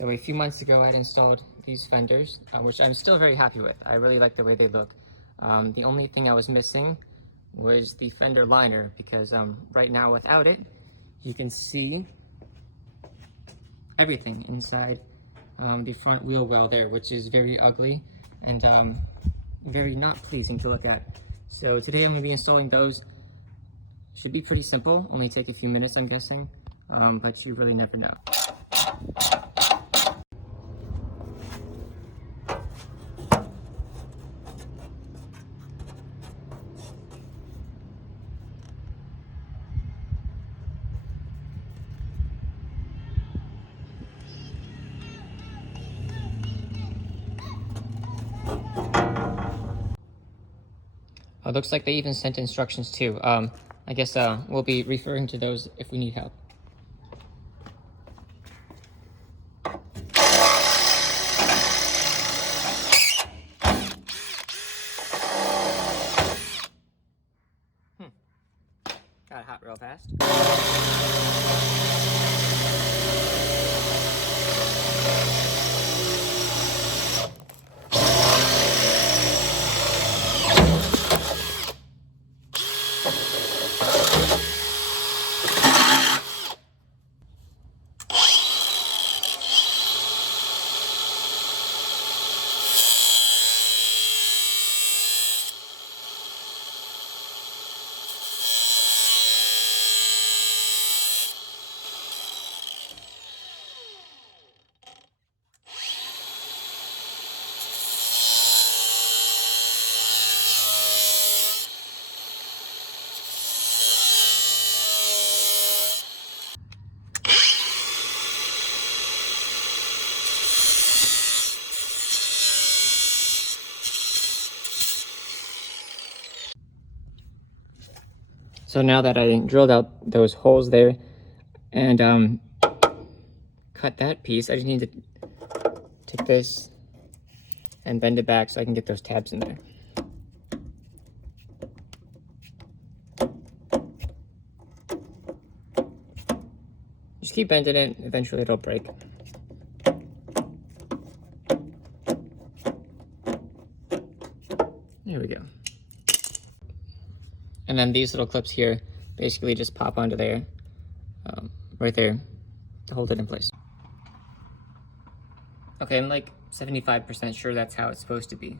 So a few months ago, I'd installed these fenders, which I'm still very happy with. I really like the way they look. The only thing I was missing was the fender liner, because right now without it, you can see everything inside the front wheel well there, which is very ugly and very not pleasing to look at. So today I'm going to be installing those. Should be pretty simple, only take a few minutes I'm guessing, but you really never know. It looks like they even sent instructions too. I guess we'll be referring to those if we need help. Got hot real fast. So now that I drilled out those holes there and cut that piece, I just need to take this and bend it back so I can get those tabs in there. Just keep bending it, eventually it'll break. There we go. And then these little clips here basically just pop onto there, right there, to hold it in place. Okay, I'm like 75% sure that's how it's supposed to be.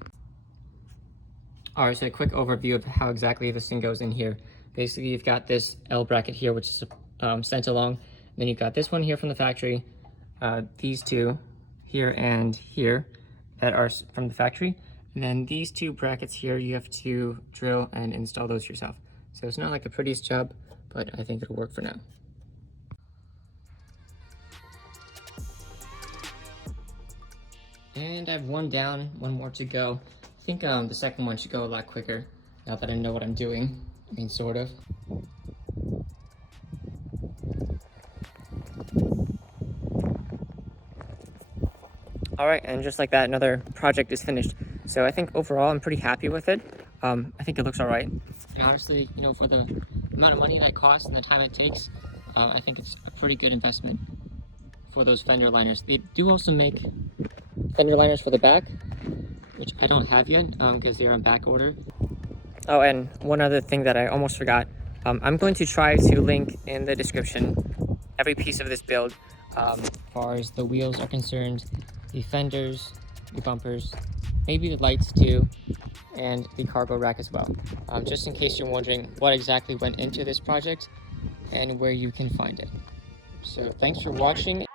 Alright, so a quick overview of how exactly this thing goes in here. Basically, you've got this L bracket here, which is sent along. Then you've got this one here from the factory, these two here and here that are from the factory. And then these two brackets here, you have to drill and install those yourself. So it's not like the prettiest job, but I think it'll work for now. And I have one down, one more to go. I think the second one should go a lot quicker now that I know what I'm doing. I mean, sort of. All right, and just like that, another project is finished. So I think overall, I'm pretty happy with it. I think it looks all right. And honestly, you know, for the amount of money that costs and the time it takes, I think it's a pretty good investment for those fender liners. They do also make fender liners for the back, which I don't have yet because they're on back order. Oh, and one other thing that I almost forgot. I'm going to try to link in the description every piece of this build as far as the wheels are concerned, the fenders, the bumpers, maybe the lights too, and the cargo rack as well. Just in case you're wondering what exactly went into this project and where you can find it. So thanks for watching.